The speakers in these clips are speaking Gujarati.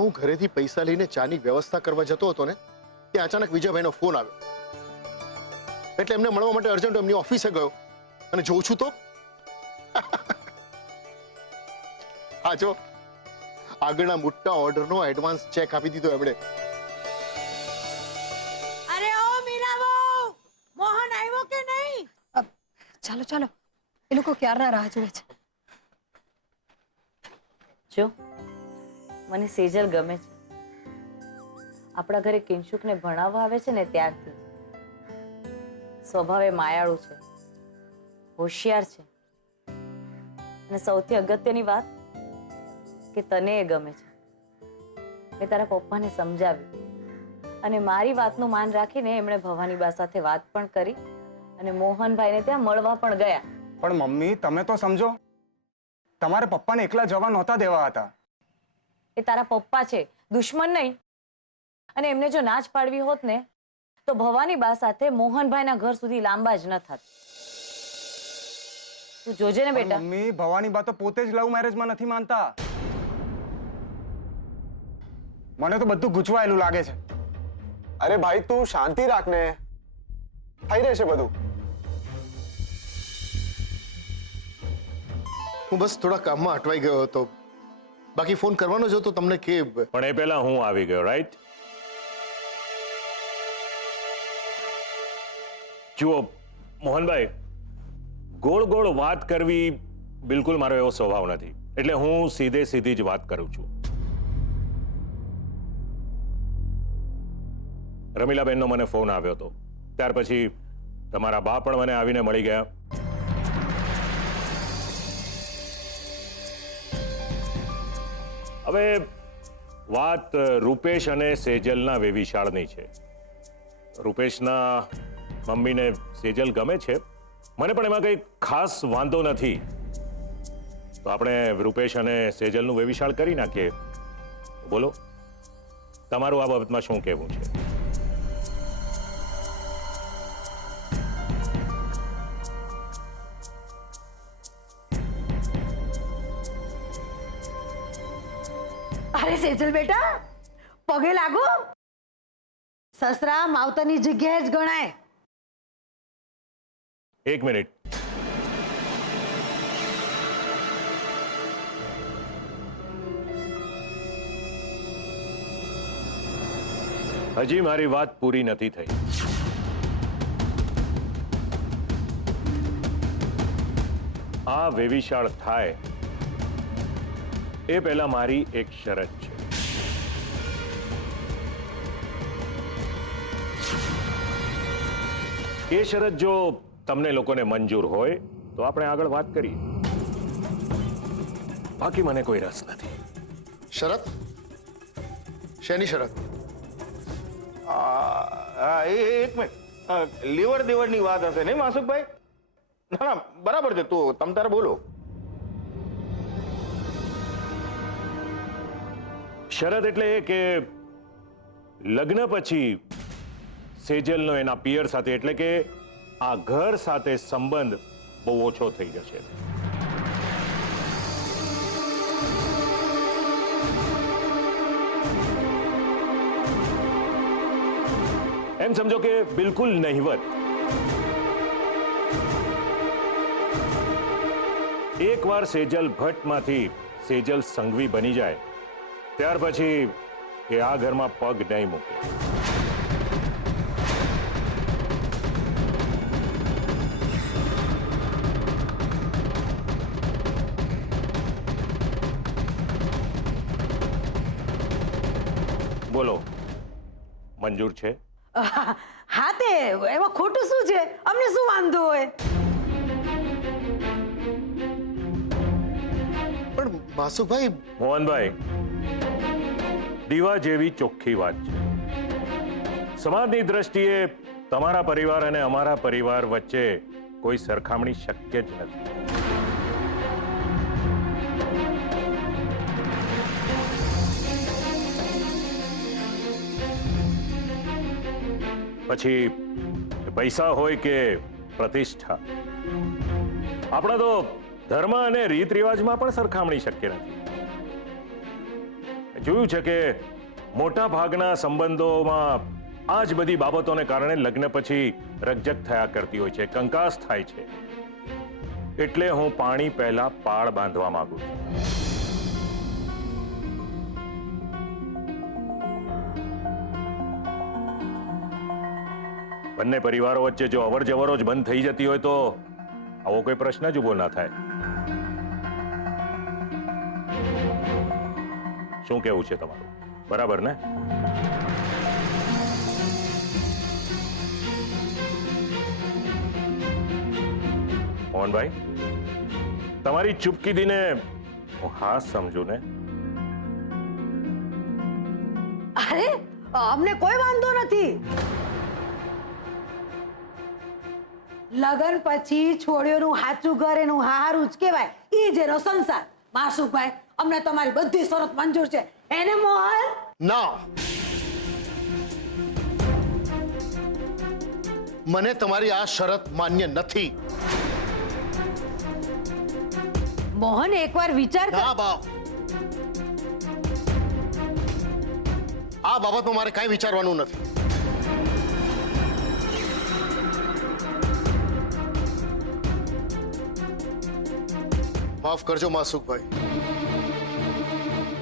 જ્યાં હું ઘરેથી પૈસા લઈને ચાની વ્યવસ્થા કરવા જતો હતો ને ત્યાં અચાનક વિજયભાઈનો ફોન આવ્યો, એટલે એમને મળવા માટે અર્જન્ટ એમની ઓફિસે ગયો અને જોઉં છું તો હા જો આગળના મોટા ઓર્ડરનો એડવાન્સ ચેક આપી દીધો એમણે. અરે ઓ મીરાબો, મોહન આવ્યો કે નહીં? ચાલો ચાલો, એ લોકો ક્યારના રાહ જુએ છે. જો મને સેજલ ગમે છે. આપણા ઘરે કિંશુકને ભણાવવા આવે છે ને ત્યારથી. સ્વભાવે માયાળુ છે, હોશિયાર છે, અને સૌથી અગત્યની વાત કે તને એ ગમે છે. મેં તારા પપ્પાને સમજાવ્યું અને મારી વાતનું માન રાખીને એમણે ભવાનીબા સાથે વાત પણ કરી અને મોહનભાઈને ત્યાં મળવા પણ ગયા. પણ મમ્મી તમે તો સમજો, તમારે પપ્પાને એકલા જવા નહોતા દેવા હતા. એ તારા પપ્પા છે, દુશ્મન નહીં. અને એમને જો ના જ પાડવી હોત ને તો ભવાનીબા સાથે મોહનભાઈના ઘર સુધી લાંબા જ ન થાત. તું જોજે ને બેટા. મમ્મી ભવાનીબા તો પોતે જ લવ મેરેજમાં નથી માનતા. મને તો બધું ગૂંચવાયેલું લાગે છે. અરે ભાઈ તું શાંતિ રાખ ને, થઈ રહેશે બધું. હું બસ થોડા કામમાં અટવાઈ ગયો હતો, બાકી ફોન કરવાનો જ હતો તમને કે પણ એ પહેલા હું આવી ગયો, રાઈટ? જુઓ મોહનભાઈ, ગોળ ગોળ વાત કરવી બિલકુલ મારો એવો સ્વભાવ નથી, એટલે હું સીધે સીધી જ વાત કરું છું. રમીલાબેનનો મને ફોન આવ્યો હતો, ત્યાર પછી તમારા બા પણ મને આવીને મળી ગયા. હવે વાત રૂપેશ અને સેજલના વેવિશાળની છે. રૂપેશના મમ્મીને સેજલ ગમે છે, મને પણ એમાં કંઈ ખાસ વાંધો નથી. તો આપણે રૂપેશ અને સેજલનું વેવિશાળ કરી નાખીએ. બોલો, તમારું આ બાબતમાં શું કહેવું છે? અરે સેજલ બેટા, પગે લાગો. સસરા માવતરની જગ્યાએ જ ગણાય. એક મિનિટ. હજી મારી વાત પૂરી નથી થઈ. આ વેવિશાળ થાય એ પહેલા મારી એક શરત છે. એ શરત જો તમને લોકોને મંજૂર હોય તો આપણે આગળ વાત કરીએ, બાકી મને કોઈ રસ નથી. શરત? શેની શરત? એક મિનિટ, લેવડ દેવડની વાત હશે નહીં માસુકભાઈ? ના ના બરાબર છે, તો તમ તારે બોલો. શરત એટલે એ કે લગ્ન પછી સેજલનો એના પિયર સાથે એટલે કે આ ઘર સાથે સંબંધ બહુ ઓછો થઈ જશે. એમ સમજો કે બિલકુલ નહિવત. એકવાર સેજલ ભટ્ટમાંથી સેજલ સંઘવી બની જાય ત્યાર પછી એ આ ઘરમાં પગ નહીં મૂકે. બોલો, મંજૂર છે? હા તે એમાં ખોટું શું છે? અમને શું વાંધો હોય? પણ માસુભાઈ. મોહનભાઈ, દીવા જેવી ચોખ્ખી વાત છે. સમાજની દ્રષ્ટિએ તમારા પરિવાર અને અમારા પરિવાર વચ્ચે કોઈ સરખામણી શક્ય જ નથી. પછી પૈસા હોય કે પ્રતિષ્ઠા, આપણા તો ધર્મ અને રીત રિવાજમાં પણ સરખામણી શક્ય નથી. જોયું છે કે મોટા ભાગના સંબંધોમાં આ જ બધી બાબતોને કારણે લગ્ન પછી રકઝક થયા કરતી હોય છે, કંકાસ થાય છે. એટલે હું પાણી પહેલા પાળ બાંધવા માંગુ છું. બંને પરિવારો વચ્ચે જો અવર જવરો જ બંધ થઈ જતી હોય તો આવો કોઈ પ્રશ્ન જ ઉભો ના થાય. શું કેવું છે તમારું? બરાબર ને? મોહનભાઈ, તમારી ચૂપકીદીને હું હાસ સમજુ ને? અરે અમને કોઈ વાંધો નથી. લગન પછી છોડ્યોનું હાચું ઘર એનું હારું જ કહેવાય. ઈ જેનો સંસાર. માસુભાઈ, અમને તમારી બધી શરત મંજૂર છે. એને મોહન ના, મને તમારી આ શરત માન્ય નથી. મોહન એકવાર વિચાર કર. ના બાપ, આ બાબતમાં મારે કાંઈ વિચારવાનું નથી. માફ કરજો માસુકભાઈ,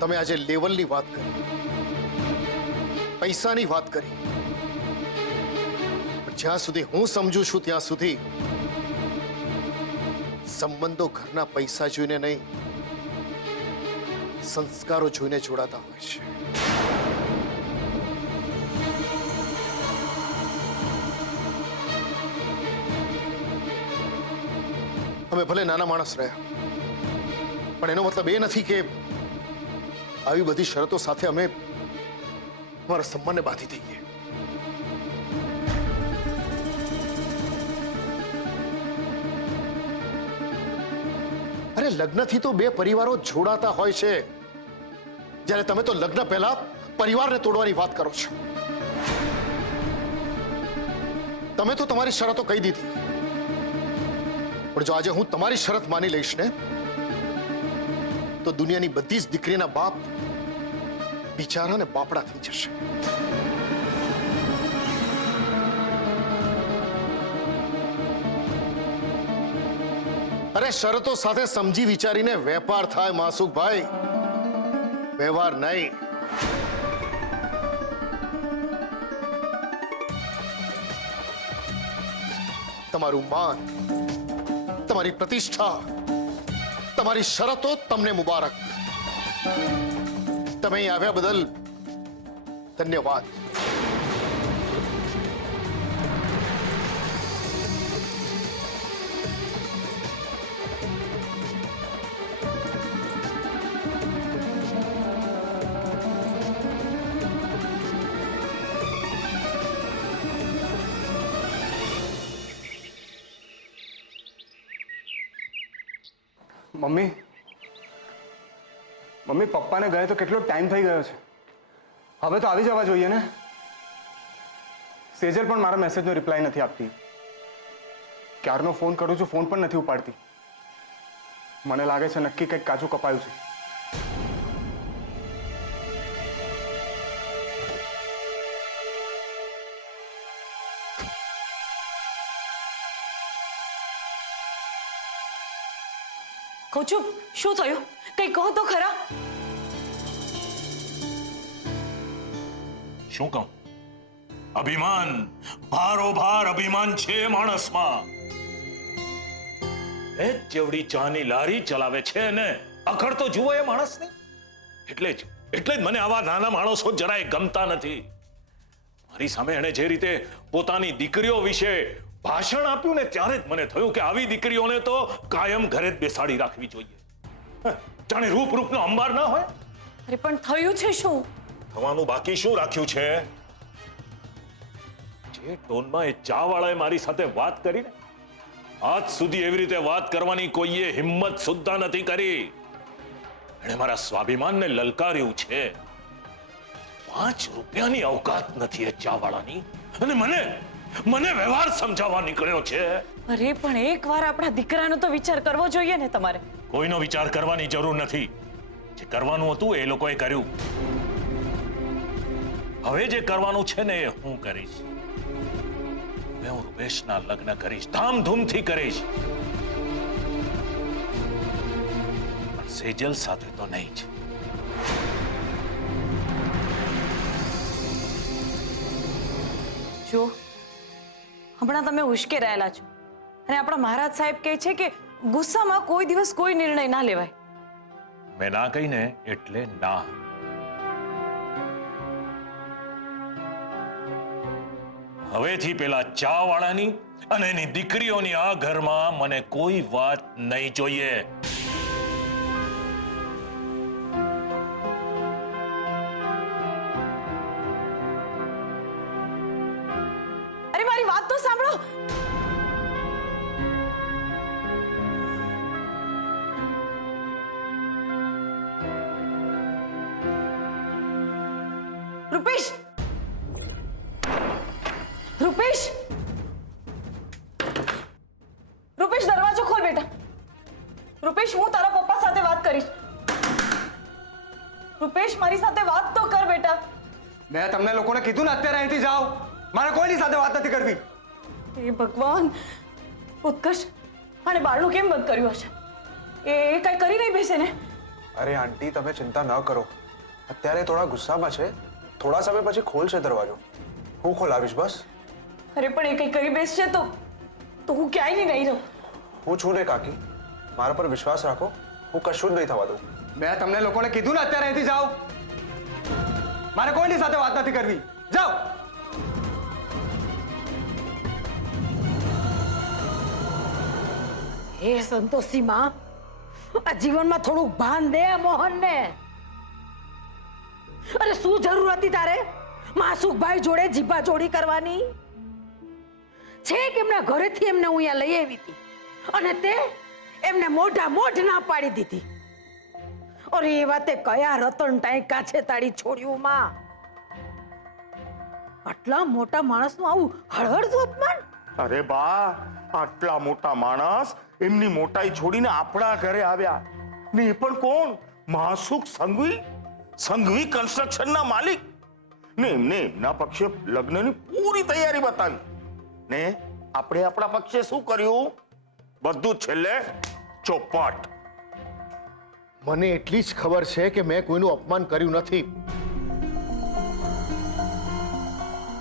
તમે આજે લેવલની વાત કરી, પૈસાની વાત કરી, પણ જ્યાં સુધી હું સમજુ છું ત્યાં સુધી સંબંધો ઘરના પૈસા જોઈને નહીં, સંસ્કારો જોઈને જોડાતા હોય છે. અમે ભલે નાના માણસ રહ્યા, પણ એનો મતલબ એ નથી કે આવી બધી શરતો સાથે અમે અમારા સન્માનને બાંધી દઈએ. અરે લગ્નથી તો બે પરિવારો જોડાતા હોય છે, જ્યારે તમે તો લગ્ન પહેલા પરિવારને તોડવાની વાત કરો છો. તમે તો તમારી શરતો કહી દીધી, પણ જો આજે હું તમારી શરત માની લઈશ ને તો દુનિયાની બધી જ દીકરીના બાપ બિચારાને બાપડા થઈ જશે. અરે શરતો સાથે સમજી વિચારીને વેપાર થાય માસુકભાઈ, વ્યવહાર નહીં. તમારું માન, તમારી પ્રતિષ્ઠા, તમારી શરતો તમને મુબારક. તમે અહીં આવ્યા બદલ ધન્યવાદ. મમ્મી, મમ્મી પપ્પાને ગયે તો કેટલો ટાઈમ થઈ ગયો છે. હવે તો આવી જવા જોઈએ ને. સેજલ પણ મારા મેસેજનો રિપ્લાય નથી આપતી. ક્યારનો ફોન કરું છું, ફોન પણ નથી ઉપાડતી. મને લાગે છે નક્કી કંઈક કાચું કપાયું છે. કહું છું, શું થયું? કઈ કહો તો ખરા. શું કહું? અભિમાન, ભારોભાર અભિમાન છે માણસમાં. એ જેવડી ચાની લારી ચલાવે છે ને અખડ તો જુઓ એ માણસને. એટલે જ મને આવા નાના માણસો જરાય ગમતા નથી. મારી સામે એણે જે રીતે પોતાની દીકરીઓ વિશે ભાષણ આપ્યું ને ત્યારે જ મને થયું કે આવી દીકરીઓને તો કાયમ ઘરે જ બેસાડી રાખવી જોઈએ. જાણે રૂપનો અંબાર ના હોય. અરે પણ થયું છે શું? થવાનું બાકી શું રાખ્યું છે? જે ટોનમાં એ ચા વાળાએ મારી સાથે વાત કરી ને, આજ સુધી એવી રીતે વાત કરવાની કોઈએ હિંમત સુદ્ધા નથી કરી. એણે મારા સ્વાભિમાનને લલકાર્યું છે. 5 રૂપિયાની અવકાત નથી એ ચા વાળાની, અને મને વ્યવહાર સમજાવવા નીકળ્યો છે. અરે પણ એકવાર આપણા દીકરાનો તો વિચાર કરવો જોઈએ ને તમારે. કોઈનો વિચાર કરવાની જરૂર નથી. જે કરવાનું હતું એ લોકોએ કર્યું. હવે જે કરવાનું છે ને એ હું કરીશ. હવે હું રૂપેશના લગ્ન કરીશ, ધામધૂમથી કરીશ, પણ સેજલ સાથે તો નહીં જ. જો હમણાં તમે ઉશ્કેરાયેલા છો અને આપણા મહારાજ સાહેબ કહે છે કે ગુસ્સામાં કોઈ દિવસ કોઈ નિર્ણય ના લેવાય. મેં ના કહીને એટલે ના. હવેથી પેલા ચા વાળાની અને એની દીકરીઓની આ ઘરમાં મને કોઈ વાત નહીં જોઈએ. અરે મારી વાત તો સાંભળો. રૂપેશ, રૂપેશ, રૂપેશ, દરવાજો ખોલ બેટા. રૂપેશ, હું તારા પપ્પા સાથે વાત કરીશ. રૂપેશ, મારી સાથે વાત તો કર બેટા. મેં તમને લોકોને કીધું ને અત્યારે અહીંથી જાઓ. મારે કોઈની સાથે વાત નથી કરવી. એ ભગવાન, ઉત્કર્ષ આને બારણું કેમ બંધ કર્યું હશે? એ કઈ કરી નહીં બેસે ને? અરે આંટી, તમે ચિંતા ન કરો. અત્યારે થોડા ગુસ્સામાં છે. થોડા સમય પછી ખોલશે દરવાજો. હું ખોલાવીશ બસ. અરે પણ એ કઈ કરી બેસશે તો હું ક્યાંય નહીં રહું. હું છું ને કાકી, મારા પર વિશ્વાસ રાખો. હું કશું જ નહીં થવા દઉં. મેં તમને લોકોને કીધું ને અત્યારે અહીંથી જાઓ. મારે કોઈની સાથે વાત નથી કરવી. જાઓ. હે સંતોષી માં, આ જીવનમાં થોડું ભાન દે મોહનને. અરે શું જરૂર હતી તારે માસુકભાઈ જોડે જીભા જોડી કરવાની? છે કે એમના ઘરેથી એમને હું અહીંયા લઈ આવી હતી અને તે એમને મોઢા મોઢ ના પાડી દીધી. અરે એ વાતે કયા રતન ટાંકા છે તારી છોડીઓમાં? આટલા મોટા માણસનું આવું હળહળતું અપમાન! અરે બા, આટલા મોટા માણસ એમની મોટાઈ છોડીને આપણા ઘરે આવ્યા ને એ પણ કોણ? માસુક સંઘવી, સંઘવી કન્સ્ટ્રક્શનના માલિક ને એમને એમના પક્ષે લગ્નની પૂરી તૈયારી બતાવી ને આપણે આપણા પક્ષે શું કર્યું? બધું છેલ્લે ચોપટ. મને એટલી જ ખબર છે કે મેં કોઈનું અપમાન કર્યું નથી.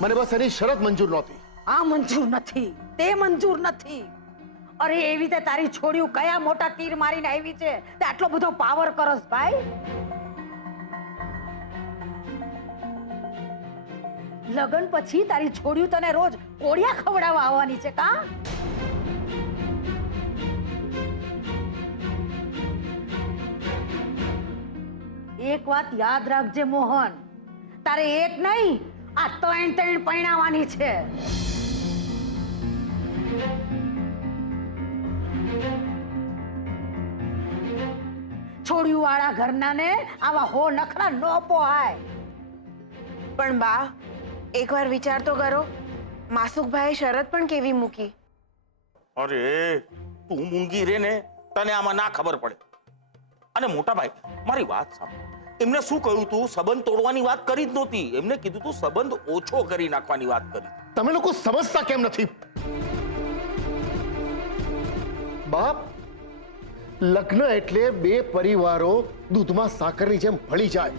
મને બસ એની શરત મંજૂર નહોતી. આ મંજૂર નથી, તે મંજૂર નથી. અરે એવી રીતે તારી છોડીઓ કયા મોટા તીર મારીને આવી છે તે આટલો બધો પાવર કરસ ભાઈ? લગન પછી તારી છોડીઓ તને રોજ કોળિયા ખવડાવવા આવવાની છે કા? એક વાત યાદ રાખજે મોહન, તારે એક નહીં આ ત્રણ પરણાવવાની છે. છોડ્યું વાળા ઘરનાને આવા હો નખરા ન પોહાય. પણ બા, એકવાર વિચાર તો કરો. માસુકભાઈએ શરત પણ કેવી મૂકી. અરે તું મૂંગી રે ને, તને આમાં ના ખબર પડે. અને મોટા ભાઈ, મારી વાત સાંભળ. એમને શું કહ્યું તું? સંબંધ તોડવાની વાત કરી જ નહોતી. એમને કીધું તું સંબંધ ઓછો કરી નાખવાની વાત કરી. તમે લોકો સમજતા કેમ નથી? બાપ, લગ્ન એટલે બે પરિવારો દૂધમાં સાકરની જેમ ભળી જાય.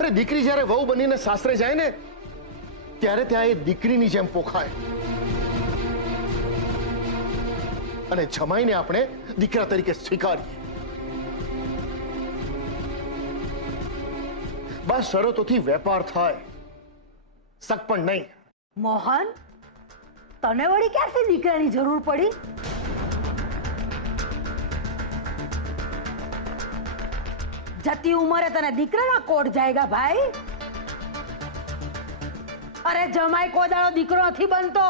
અરે દીકરી જ્યારે વહુ બનીને સાસરે જાય ને ત્યારે ત્યાં એ દીકરીની જેમ પોખાય અને જમાઈને આપણે દીકરા તરીકે સ્વીકારીએ. બસ શરતોથી વેપાર થાય, શક પણ નહીં. મોહન, તને વળી ક્યાંથી દીકરાની જરૂર પડી? જતી ઉંમરે તને દીકરાના કોટ જાયગા ભાઈ. અરે જમાઈ કોઈ દાડો દીકરો નથી બનતો.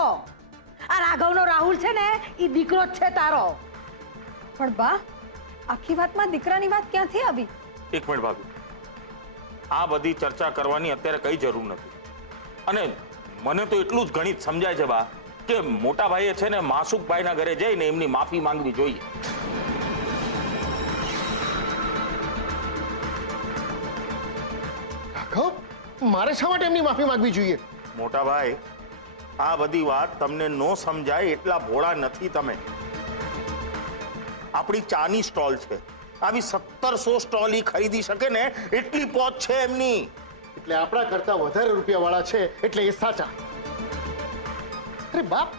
આ રાઘવનો રાહુલ છે ને એ દીકરો જ છે તારો. પણ બા, આખી વાતમાં દીકરાની વાત ક્યાંથી આવી? એક મિનિટ ભાભી, આ બધી ચર્ચા કરવાની અત્યારે કઈ જરૂર નથી. અને મને તો એટલું જ ગણિત સમજાય છે બા કે મોટા ભાઈએ છે ને માસુકભાઈના ઘરે જઈને એમની માફી માંગવી જોઈએ. રાઘવ, મારે શા માટે એમની માફી માંગવી જોઈએ? મોટા ભાઈ, આ બધી વાત તમને નો સમજાય એટલા ભોળા નથી તમે. આપણી ચાની સ્ટોલ છે, આવી 1700 સ્ટોલ ઈ ખરીદી શકે ને એટલી પહોંચ છે એમની. એટલે આપણા કરતા વધારે રૂપિયાવાળા છે એટલે એ સાચા. અરે બાપ,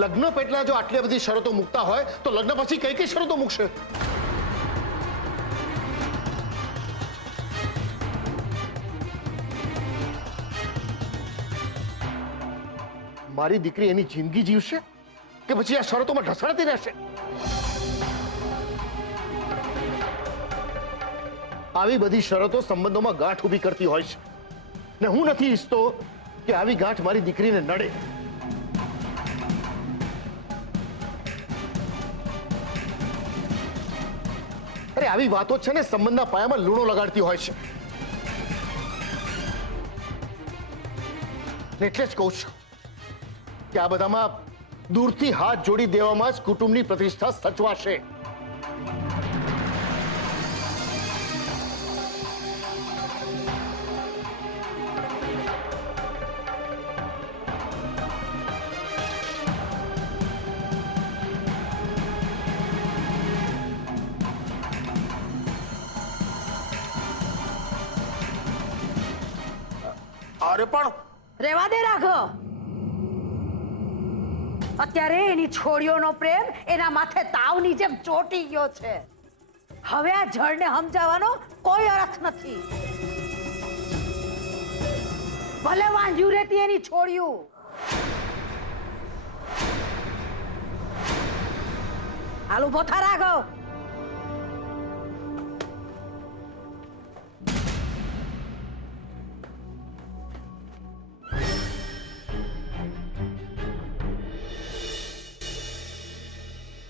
લગ્ન પહેલા જો આટલી બધી શરતો મૂકતા હોય તો લગ્ન પછી કઈ કઈ શરતો મૂકશે? મારી દીકરી એની જિંદગી જીવશે કે પછી આ શરતોમાં ઢસડાતી રહેશે? આવી બધી શરતો સંબંધોમાં ગાંઠ ઊભી કરતી હોય છે ને હું નથી ઈચ્છતો કે આવી ગાંઠ મારી દીકરીને નડે. અરે આવી વાતો છે ને સંબંધના પાયામાં લૂણો લગાડતી હોય છે. એટલે જ કહું છું કે આ બધામાં દૂરથી હાથ જોડી દેવામાં જ કુટુંબની પ્રતિષ્ઠા સચવાશે. અરે પણ રેવા દે રાઘવ. અત્યારે એની છોડીઓનો પ્રેમ એના માથે તાવની જેમ ચોટી ગયો છે. હવે આ જળને સમજાવવાનો કોઈ અર્થ નથી. ભલે વાંજ્યું રહેતી એની છોડીયું. હાલ ઉભો થા રાઘવ.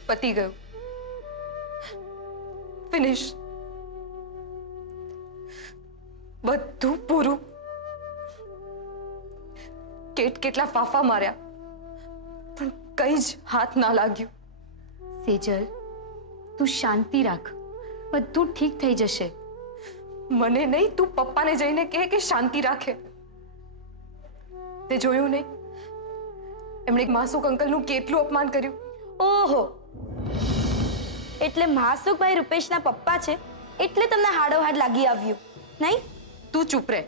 પતી ગયું. ફિનિશ. બધું પૂરું. કેટલા ફાફા માર્યા પણ કઈ જ હાથ ના લાગ્યું. સેજલ, તું શાંતિ રાખ, બધું ઠીક થઈ જશે. મને નહીં, તું પપ્પાને જઈને કહે કે શાંતિ રાખે. તે જોયું નહીં એમણે માસુક અંકલનું કેટલું અપમાન કર્યું. ઓહો, એટલે માસુકભાઈ રૂપેશના પપ્પા છે એટલે તમને હાડોહાડ લાગી આવ્યું નહીં? તું ચૂપ રહે.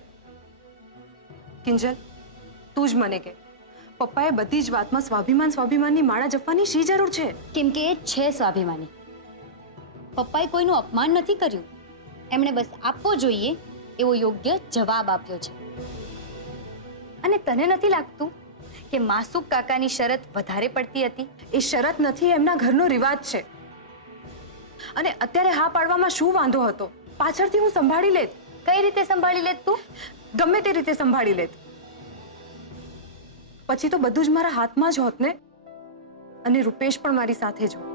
કિંજલ, તું જ મને કે પપ્પાએ બધી જ વાતમાં સ્વાભિમાનની માળા જપવાની શી જરૂર છે? કેમ કે એ છે સ્વાભિમાની. પપ્પાએ કોઈનું અપમાન નથી કર્યું, એમણે બસ આપવો જોઈએ એવો યોગ્ય જવાબ આપ્યો છે. અને તને નથી લાગતું કે માસુક કાકાની શરત વધારે પડતી હતી? એ શરત નથી, એમના ઘરનો રિવાજ છે. અને અત્યારે હા પાડવામાં શું વાંધો હતો? પાછળથી હું સંભાળી લેત. કઈ રીતે સંભાળી લેત તું? ગમે તે રીતે સંભાળી લેત. પછી તો બધું જ મારા હાથમાં જ હોત ને, અને રૂપેશ પણ મારી સાથે જ હોત.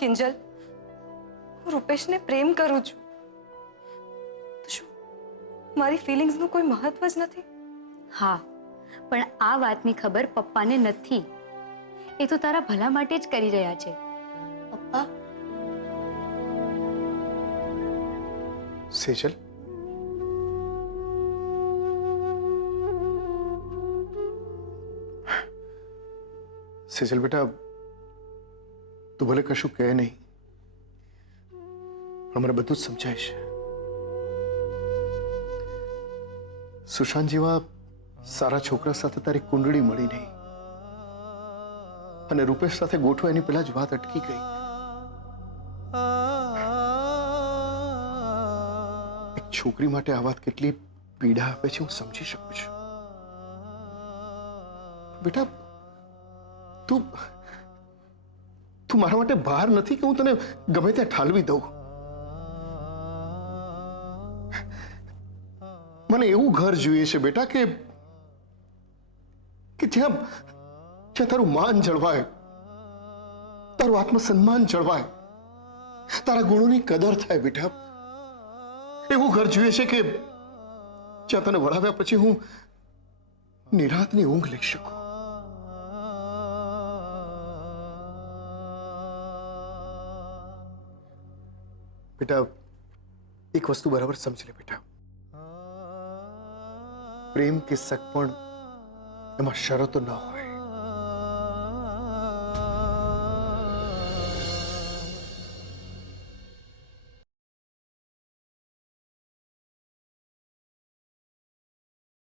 કિંજલ, હું રૂપેશને પ્રેમ કરું છું. તો શું મારી ફિલિંગ્સનું કોઈ મહત્વ જ નથી? હા, પણ આ વાતની ખબર પપ્પાને નથી. એ તો તારા ભલા માટે જ કરી રહ્યા છે. પપ્પા, સેજલ, સેજલ બેટા, તું ભલે કશું કહે નહીં પણ મને બધું જ સમજાય છે. સુશાંત જેવા સારા છોકરા સાથે તારી કુંડળી મળી નહીં અને રૂપેશ સાથે ગોઠવા એની પહેલા જ વાત અટકી ગઈ. એક છોકરી માટે આ વાત કેટલી પીડા આપે છે હું સમજી શકું છું. બેટા, તું મારા માટે બહાર નથી કે હું તને ગમે ત્યાં ઠાલવી દઉં. મને એવું ઘર જોઈએ છે બેટા કે જ્યાં તારું માન જળવાય, તારું આત્મસન્માન જળવાય, તારા ગુણોની કદર થાય. બેટા, એવું ઘર જોઈએ છે કે જ્યાં તને વળાવ્યા પછી હું નિરાંતની ઊંઘ લઈ શકું. બેટા, એક વસ્તુ બરાબર સમજી લે બેટા. પ્રેમ કે સગપણ એમાં શરતો ન હોય.